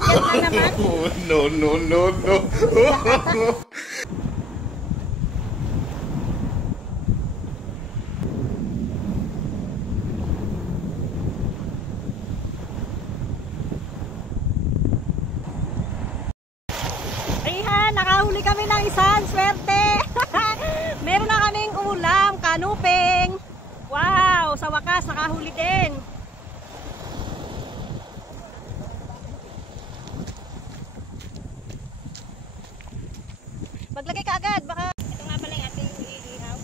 Yan ka naman. No, no, no, no. Ayan, nakahuli kami ng isang swerte. Meron na kaming ulam, kanuping. Wow, sa wakas nakahuli din. Maglagay ka agad, baka ito nga pala yung ating iihaw.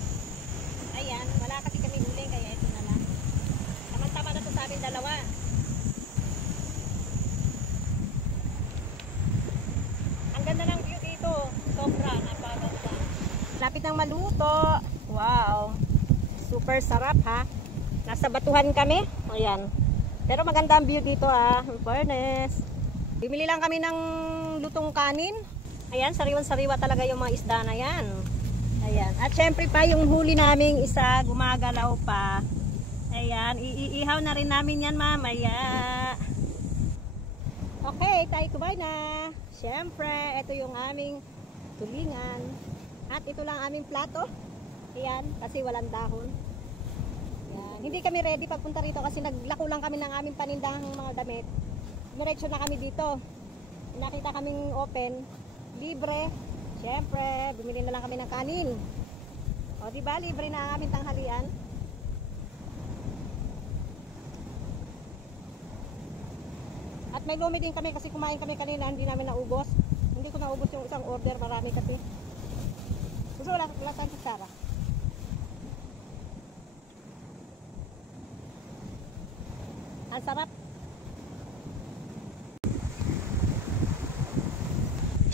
Ayan, wala kasi kami huling kaya ito na lang. Tama-tama na ito sa amin dalawa. Ang ganda ng view dito, sobra, napaganda. Lapit ng maluto. Wow, super sarap ha. Nasa batuhan kami. Ayan. Pero maganda ang view dito ha, in fairness. Bimili lang kami ng lutong kanin. Ayan, sariwan-sariwa talaga yung mga isda na yan. Ayan. At syempre pa yung huli naming isa, gumagalaw pa. Ayan, iihaw na rin namin yan mamaya. Okay, tayo kubay na. Syempre, ito yung aming tulingan. At ito lang aming plato. Ayan, kasi walang dahon. Ayan. Hindi kami ready pagpunta rito kasi naglako lang kami ng aming panindahang mga damit. Diretso na kami dito. Nakita kaming open. Libre. Siyempre, bumili na lang kami ng kanin. O, diba? Libre na ang aming tanghalian. At may lumi din kami kasi kumain kami kanina, hindi namin naubos. Hindi ko naubos yung isang order, marami kasi. Gusto wala saan si Sarah. Ang sarap.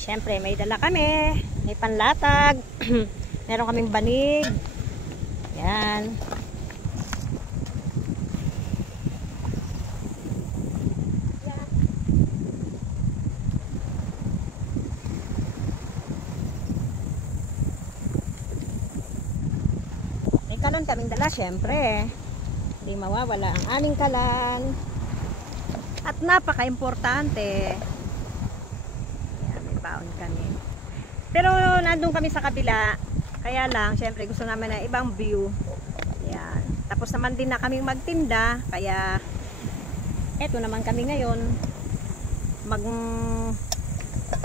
Siyempre, may dala kami. May panlatag. Meron kaming banig. Yan. May kalan kaming dala, siyempre. Hindi mawawala ang aming kalan. At napaka-importante. Kami. Pero nandun kami sa kabila, kaya lang syempre gusto namin na ibang view. Yan. Tapos naman din na kaming magtinda, kaya eto naman kami ngayon mag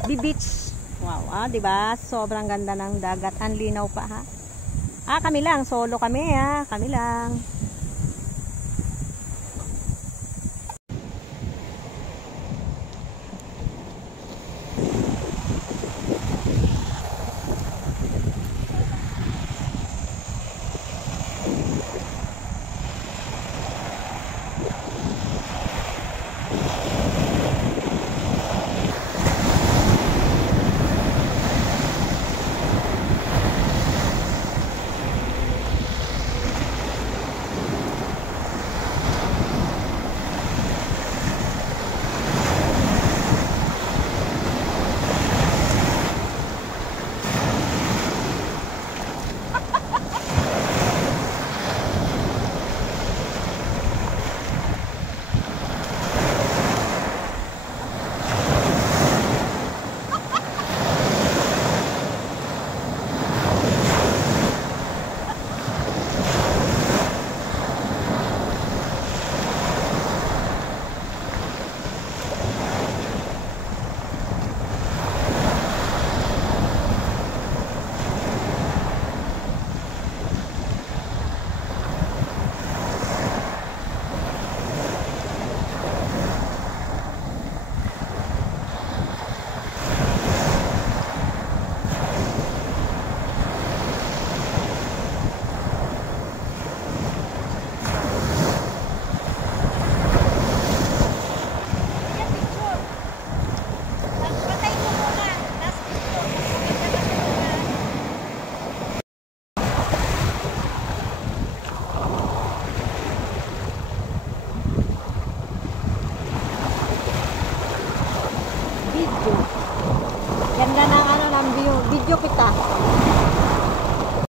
beach. Wow, 'di ba? Sobrang ganda ng dagat, ang linaw pa ha. Kami lang, solo kami ha, kami lang.